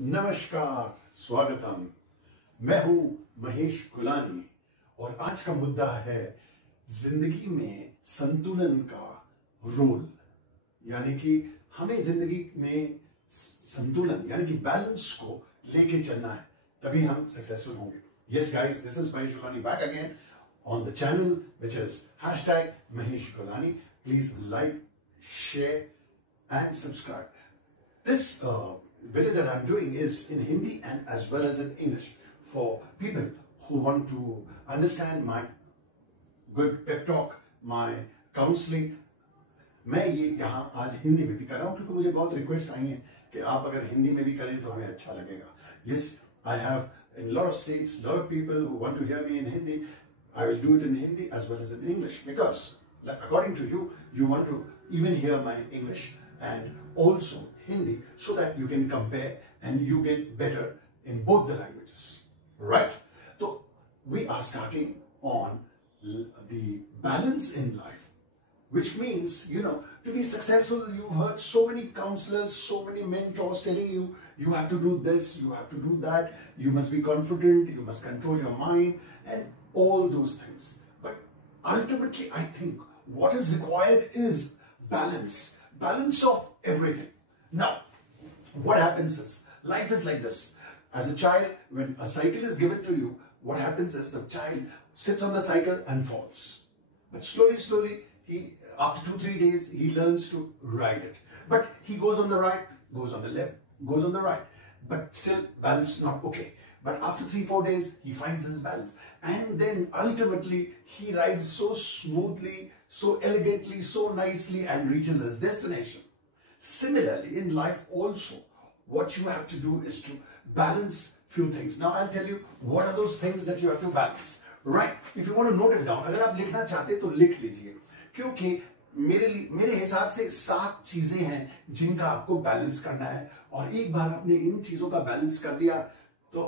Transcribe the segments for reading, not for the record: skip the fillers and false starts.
नमस्कार, स्वागतम। मैं हूं महेश गुलानी और आज का मुद्दा है जिंदगी में संतुलन का रोल। यानी कि हमें जिंदगी में संतुलन यानी कि बैलेंस को लेके चलना है, तभी हम सक्सेसफुल होंगे। Yes guys, this is Mahesh Gulani back again on the channel which is #Mahesh Gulani. Please like, share and subscribe. This video that I'm doing is in Hindi and as well as in English for people who want to understand my good pep talk, my counseling. मैं ये यहाँ आज हिंदी में भी कर रहा हूँ क्योंकि मुझे बहुत रिक्वेस्ट आई है कि आप अगर हिंदी में भी करें तो हमें अच्छा लगेगा. Yes, I have in a lot of states, a lot of people who want to hear me in Hindi. I will do it in Hindi as well as in English because, like, according to you, you want to even hear my English and also Hindi so that you can compare and you get better in both the languages, right? So we are starting on the balance in life, which means, to be successful, you've heard so many counselors, so many mentors telling you, you have to do this, you have to do that, you must be confident, you must control your mind and all those things. But ultimately, I think what is required is balance of everything. Now, what happens is, life is like this. As a child, when a cycle is given to you, what happens is the child sits on the cycle and falls. But slowly, after 2-3 days, he learns to ride it. But he goes on the right, goes on the left, goes on the right. But still, balance not okay. But after 3-4 days, he finds his balance. And then ultimately, he rides so smoothly, so elegantly, so nicely and reaches his destination. Similarly, in life also, what you have to do is to balance few things. Now, I'll tell you what are those things that you have to balance. Right? If you want to note it down, अगर आप लिखना चाहते तो लिख लीजिए, क्योंकि मेरे हिसाब से 7 चीजें हैं जिनका आपको बैलेंस करना है और एक बार आपने इन चीजों का बैलेंस कर दिया तो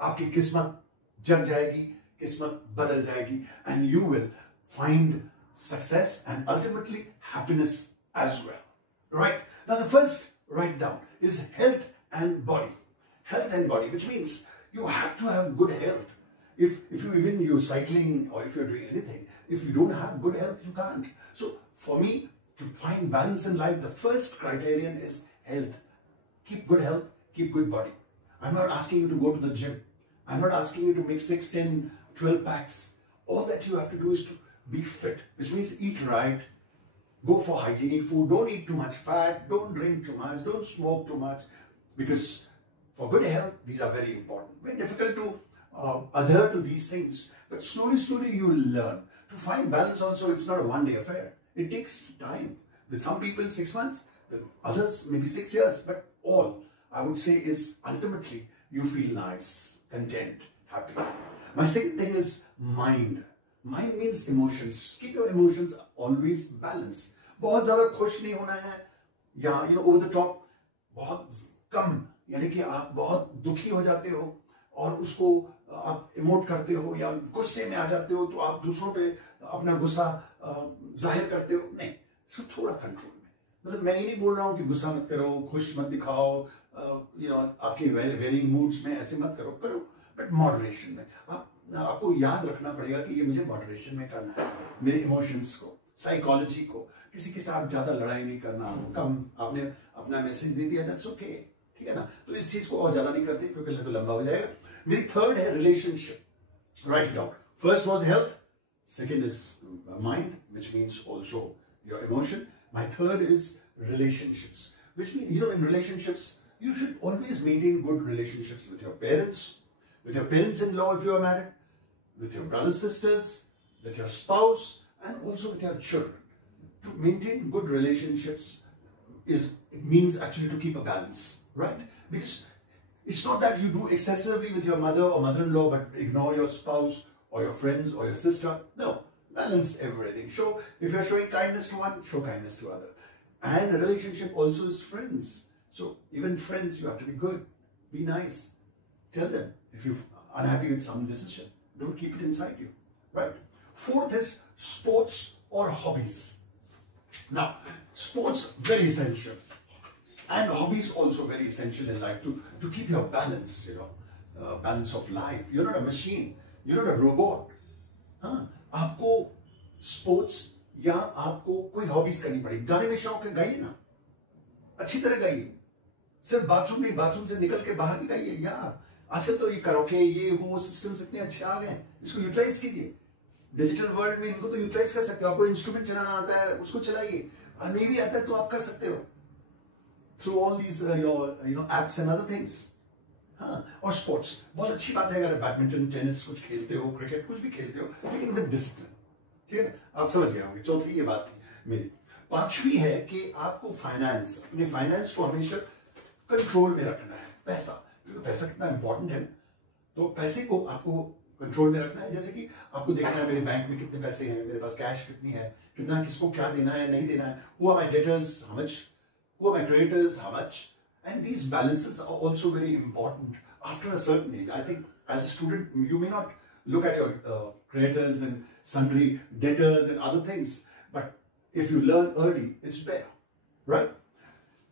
आपकी किस्मत जग जाएगी, किस्मत बदल जाएगी and you will find success and ultimately happiness as well. Right? Now the first write down is health and body. Health and body, which means you have to have good health. If you're cycling or if you're doing anything, if you don't have good health, you can't. So for me, to find balance in life, the first criterion is health. Keep good health, keep good body. I'm not asking you to go to the gym. I'm not asking you to make 6, 10, 12 packs. All that you have to do is to be fit, which means eat right, go for hygienic food, don't eat too much fat, don't drink too much, don't smoke too much, because for good health, these are very important. Very difficult to adhere to these things, but slowly you will learn. To find balance also, it's not a one-day affair. It takes time. With some people 6 months, with others maybe 6 years, but all I would say is ultimately you feel nice, content, happy. My second thing is mind. Mind means emotions. Keep your emotions always balanced. बहुत ज़्यादा खुश नहीं होना है या over the top. बहुत कम यानी कि आप बहुत दुखी हो जाते हो और उसको आप इमोट करते हो या गुस्से में आ जाते हो तो आप दूसरों पे अपना गुस्सा जाहिर करते हो. नहीं, इसको थोड़ा कंट्रोल में. मतलब मैं ये नहीं बोल रहा हूँ कि गुस्सा मत करो, खुश मत दिखाओ, आपके वेरिंग मूड्स में ऐसे मत करो, बट मॉडरेशन में. आपको याद रखना पड़ेगा कि ये मुझे मॉडरेशन में करना है. मेरे इमोशंस को, साइकोलॉजी को, किसी के साथ ज्यादा लड़ाई नहीं करना, कम आपने अपना मैसेज दे दिया, दैट्स ओके, ठीक है ना. तो इस चीज को और ज्यादा नहीं करते क्योंकि तो लंबा हो जाएगा. मेरी थर्ड है relationship. Right it down. First was health, second is mind, which means also your emotion. My third is relationships, which means, in relationships, you should always maintain good relationships with your parents, with your parents-in-law if you are married, with your brothers, sisters, with your spouse, and also with your children. To maintain good relationships it means actually to keep a balance, right? Because it's not that you do excessively with your mother or mother-in-law, but ignore your spouse or your friends or your sister. No, balance everything. If you're showing kindness to one, show kindness to other. And a relationship also is friends. So even friends, you have to be good, be nice. Tell them if you're unhappy with some decision. Don't keep it inside you, right? Fourth is sports or hobbies. Now, sports, very essential. And hobbies also very essential in life to keep your balance, balance of life. You're not a machine, you're not a robot. हाँ, आपको sports या आपको कोई hobbies करनी पड़ेगी। गाने में शौक है, गाइए ना, अच्छी तरह गाइए। सिर्फ बाथरूम नहीं, बाथरूम से निकल के बाहर भी गाइए यार। आजकल तो ये कराओके, ये वो सिस्टम्स इतने अच्छे आ गए, इसको यूटिलाइज कीजिए। डिजिटल वर्ल्ड में इनको तो यूटिलाइज कर सकते हो। आपको इंस्ट्रूमेंट चलाना आता है, उसको चलाइए। नहीं भी आता है तो आप कर सकते हो through all these your apps and other things. हाँ, और स्पोर्ट्स बहुत अच्छी बात है। अगर बैडमिंटन, टेनिस कुछ खेलते हो, क्रिकेट कुछ भी खेलते हो, लेकिन विद डिसिप्लिन। ठीक है, आप समझ गए होंगे। चौथी ये बात थी मेरी। पांचवी है कि आपको फाइनेंस, अपने फाइनेंस को हमेशा कंट्रोल में रखना है। पैसा, क्योंकि पैसा कितना इंपॉर्टेंट है, तो पैसे को आपको कंट्रोल में रखना है। जैसे कि आपको देखना है मेरे बैंक में कितने पैसे हैं, मेरे पास कैश कितनी है, कितना किसको क्या देना है, नहीं देना है, who are my debtors, how much, who are my creditors, how much, and these balances are also very important after a certain age. I think as a student you may not look at your creditors and sundry debtors and other things, but if you learn early it's better, right?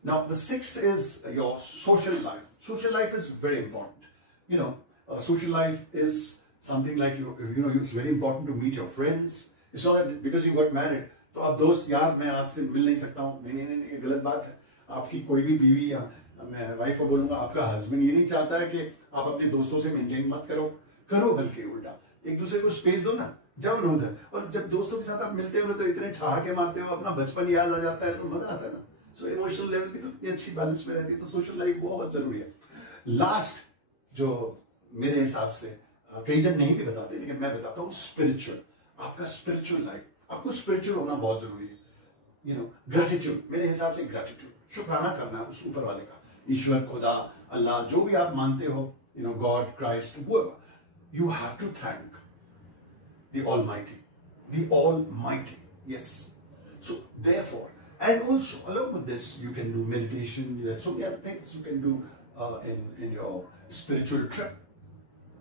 Now the sixth is your social life. Social life is very important. Social life is something like it's very important to meet your friends. It's not that because you got married तो आप दोस्त यार मैं आज से मिल नहीं सकता हूँ, नहीं, ये गलत बात है। आपकी कोई भी बीवी या मैं वाइफ को बोलूंगा, आपका हस्बैंड ये नहीं चाहता है कि आप अपने दोस्तों से मेंटेन मत करो बल्कि उल्टा एक दूसरे को स्पेस दो ना, जाओ ना उधर। और जब दोस्तों के साथ आप मिलते हो तो इतने ठहाके मारते हो, अपना बचपन याद आ जाता है, तो मजा आता है ना। सो इमोशनल लेवल की तो इतनी अच्छी बैलेंस में रहती है, तो सोशल लाइफ बहुत जरूरी है। लास्ट जो मेरे हिसाब से कई जन नहीं भी बताते, लेकिन मैं बताता हूँ, स्पिरिचुअल। आपका स्पिरिचुअल लाइफ, आपको स्पिरिचुअल होना बहुत जरूरी है। ग्रेटिट्यूड, मेरे हिसाब से ग्रेटिट्यूड, शुक्राना करना है उस ऊपर वाले का, ईश्वर, खुदा, अल्लाह, जो भी आप मानते हो, God, Christ, you have to thank the Almighty, yes. So therefore, and also along with this you can do meditation. There are so many other things you can do in your spiritual trip,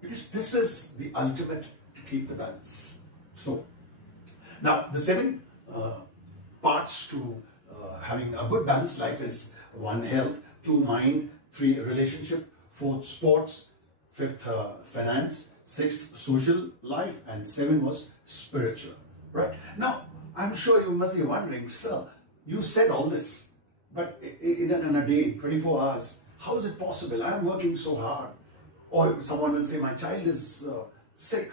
because this is the ultimate to keep the balance. So now the 7 parts to having a good balanced life is: 1, health; 2, mind; 3, relationship; 4, sports; 5th, finance; 6th, social life; and 7 was spiritual. Right now, I'm sure you must be wondering, sir, you said all this, but in a day, 24 hours, how is it possible? I am working so hard. Or someone will say, my child is sick.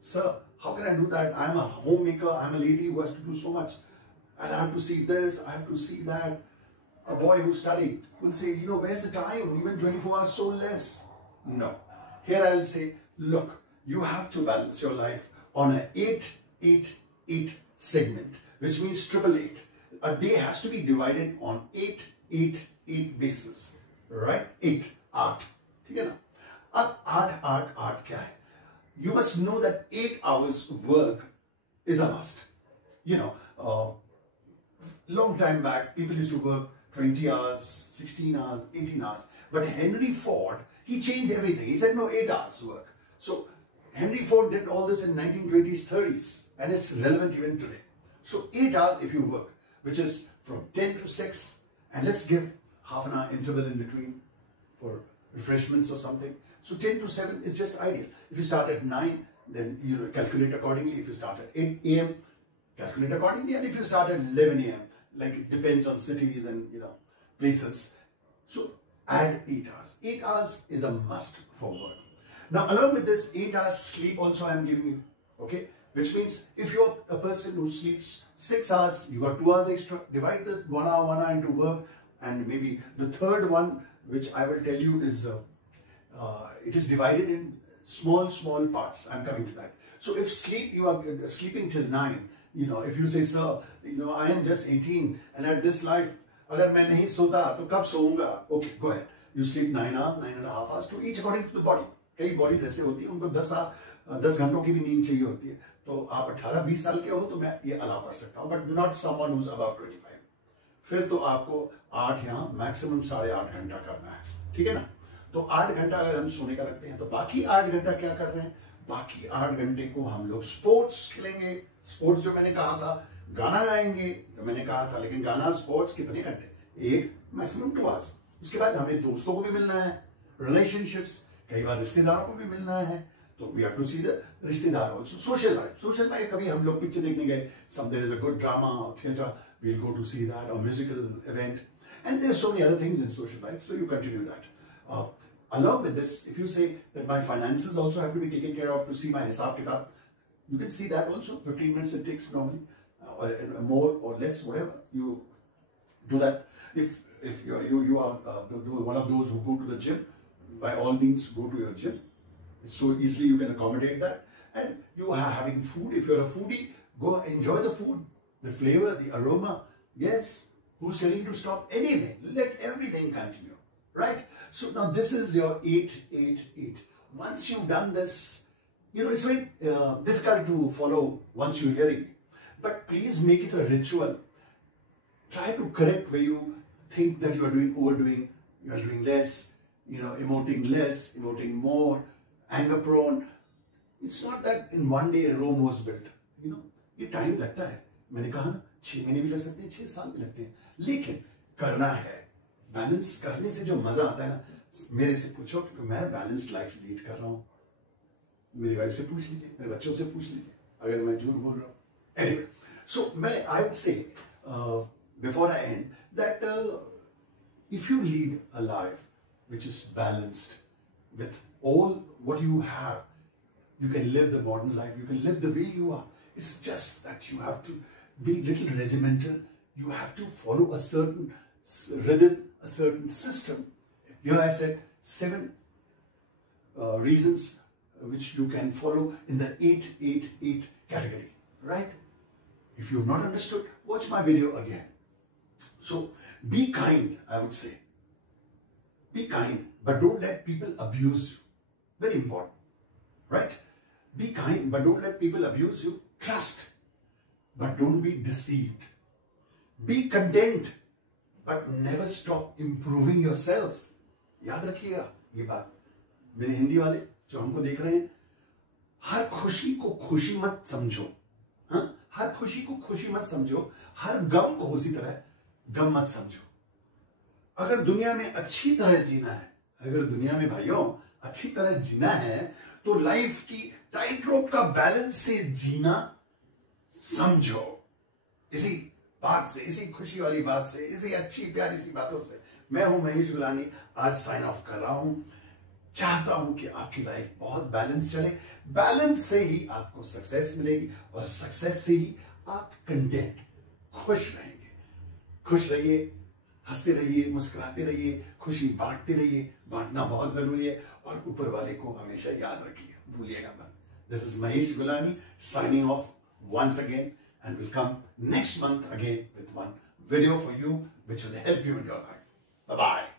Sir, how can I do that? I'm a homemaker. I'm a lady who has to do so much. And I have to see this, I have to see that. A boy who studied will say, where's the time? Even 24 hours, so less. No. Here I'll say, look, you have to balance your life on a 8-8-8 segment, which means 888. A day has to be divided on 8-8-8 basis, right? 8, 8. ठीक है ना? अब 8 क्या है? You must know that 8 hours work is a must. Long time back, people used to work 20 hours, 16 hours, 18 hours. But Henry Ford, he changed everything. He said, no, 8 hours work. So Henry Ford did all this in 1920s, 30s, and it's relevant even today. So 8 hours if you work, which is from 10 to 6, and let's give half an hour interval in between for refreshments or something. So 10 to 7 is just ideal. If you start at 9, then calculate accordingly. If you start at 8 a.m., calculate accordingly. And if you start at 11 a.m., like it depends on cities and places. So add 8 hours. 8 hours is a must for work. Now along with this, 8 hours sleep also I am giving you. Okay, which means if you're a person who sleeps 6 hours, you got 2 hours extra. Divide the 1 hour into work, and maybe the third one, which I will tell you, is it is divided in small parts. I'm coming to that. So if sleep, you are sleeping till 9. If you say, sir, I am just 18 and at this life, अगर मैं नहीं सोता तो कब सोऊंगा? Okay, go ahead. You sleep 9 hours, 9.5 hours to each according to the body. कई bodies ऐसे होती है, उनको 10 घंटों की भी नींद चाहिए होती है. तो आप 18-20 साल के हो तो मैं ये अलाउ कर सकता हूँ, but not someone who's above 25. फिर तो आपको 8 या मैक्सिमम 8.5 घंटा करना है. ठीक है ना? तो 8 घंटा अगर हम सोने का रखते हैं, तो बाकी 8 घंटा क्या कर रहे हैं? बाकी 8 घंटे को हम लोग स्पोर्ट्स खेलेंगे. स्पोर्ट्स जो मैंने कहा था, गाना गाएंगे, तो मैंने कहा था, लेकिन गाना स्पोर्ट्स कितने घंटे? 1 मैक्सिमम 2 आवर्स। उसके बाद हमें दोस्तों को भी मिलना है, रिलेशनशिप्स, कई बार रिश्तेदारों को भी मिलना है, तो we have to see the रिश्तेदार ऑल्सो। सोशल लाइफ कभी हम लोग पिक्चर देखने गए, some there is a good drama और theatre, we will go to see that, और musical event, and there so many other things in social life, so you continue that. Along with this, if you say that my finances also have to be taken care of, to see my hisab kitab, you can see that also. 15 minutes it takes normally, or more or less, whatever you do that. If you are one of those who go to the gym, by all means go to your gym. It's so easily you can accommodate that. And you are having food. If you're a foodie, go enjoy the food, the flavor, the aroma. Yes, who's telling you to stop anything? Let everything continue. Right? So now this is your 8-8-8. Once you've done this, you know, it's very difficult to follow once you're hearing me. But please make it a ritual. Try to correct where you think that you are overdoing, you are doing less, you know, emoting less, emoting more, anger prone. It's not that in one day Rome was built. You know, ये time लगता है. मैंने कहा ना, 6 महीने भी लग सकते हैं, 6 साल भी लगते हैं, लेकिन करना है. बैलेंस करने से जो मजा आता है ना, मेरे से पूछो, क्योंकि मैं बैलेंस्ड लाइफ लीड कर रहा हूं. मेरी वाइफ से पूछ लीजिए, मेरे बच्चों से पूछ लीजिए, अगर मैं झूठ बोल रहा हूं. Anyway, so I would say before I and that if you lead a life which is balanced with all what you have, you can live the modern life, you can live the way you are. It's just that you have to be little regimental, you have to follow a certain rhythm, a certain system. Here I said 7 reasons which you can follow in the 8-8-8 category, right? If you've not understood, watch my video again. So be kind, I would say. Be kind, but don't let people abuse you. Very important, right? Be kind, but don't let people abuse you. Trust, but don't be deceived. Be content, but never stop improving yourself. याद रखिएगा ये बात, मेरे हिंदी वाले जो हमको देख रहे हैं, हर खुशी को खुशी मत समझो. हाँ, हर खुशी को खुशी मत समझो, हर गम को उसी तरह गम मत समझो. अगर दुनिया में अच्छी तरह जीना है, अगर दुनिया में भाइयों अच्छी तरह जीना है, तो लाइफ की टाइट रोप का बैलेंस से जीना समझो. इसी बात से, इसी खुशी वाली बात से, इसी अच्छी प्यारी सी बातों से मैं हूं महेश गुलानी, आज साइन ऑफ कर रहा हूं. चाहता हूं कि आपकी लाइफ बहुत बैलेंस चले. बैलेंस से ही आपको सक्सेस मिलेगी, और सक्सेस से ही आप कंटेंट, खुश रहेंगे. खुश रहिए, हंसते रहिए, मुस्कुराते रहिए, खुशी बांटते रहिए. बांटना बहुत जरूरी है, और ऊपर वाले को हमेशा याद रखिए, भूलिएगा मत. This is Mahesh Gulani signing off once again, and we'll come next month again with one video for you which will help you in your life. Bye bye.